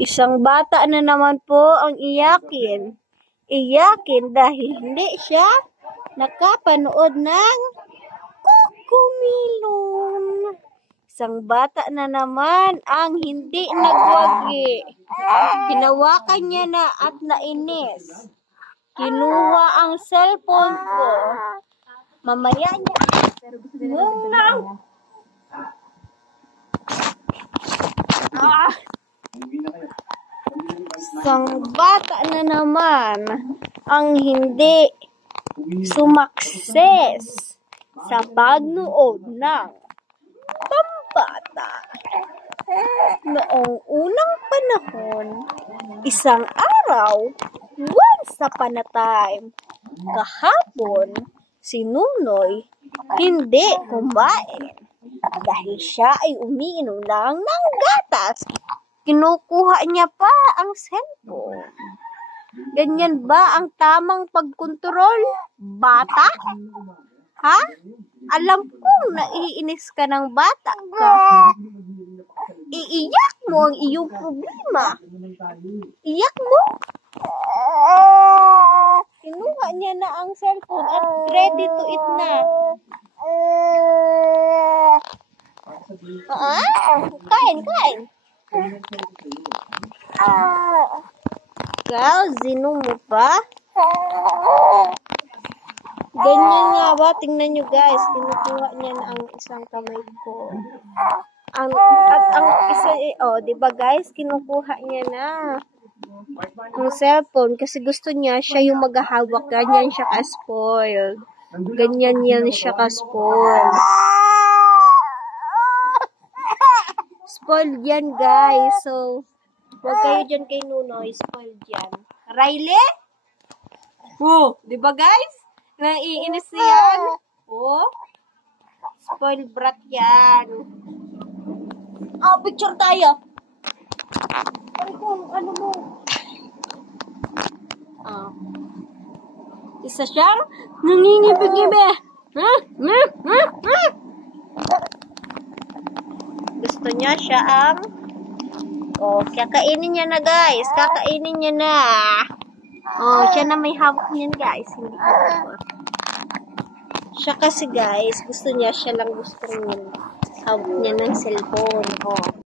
Isang bata na naman po ang iyakin. Iyakin dahil hindi siya nakapanood ng Cocomelon. Isang bata na naman ang hindi nagwagi. Hinawakan niya na at nainis. Kinuha ang cellphone ko. Mamaya niya. Isang bata na naman ang hindi sumakses sa pagnood ng pambata. Noong unang panahon, isang araw, once upon a time, kahapon, si Nunoy hindi kumain dahil siya ay umiinom lang ng gatas. Kinukuha niya pa ang cellphone. Ganyan ba ang tamang pagkontrol, bata? Ha? Alam kong naiinis ka ng bata ka. Iiyak mo ang iyong problema. Iyak mo. Kinuha niya na ang cellphone at ready to eat na. Kain. Ikaw, zino mo pa? Ganyan nga ba? Tingnan nyo guys. Kinukuha niya na ang isang kamay ko. Ang isa, diba guys? Kinukuha niya na ang cellphone kasi gusto niya siya yung maghahawak. Ganyan siya ka-spoiled. Ganyan yan siya ka-spoiled. Spoiled yan guys. So, huwag kayo dyan kay Nunoy. Spoiled yan. Riley? Diba guys? Naiinis yan. Spoiled brat yan. Picture tayo. Ay kung ano mo. Isa siyang nangingibig-ibig. Gusto niya siya ang kakainin niya na guys. Kakainin niya na. Siya na may hawak niyan guys. Hindi ko. Siya kasi guys, gusto niya, siya lang gusto niya. Hawak niya ng cellphone.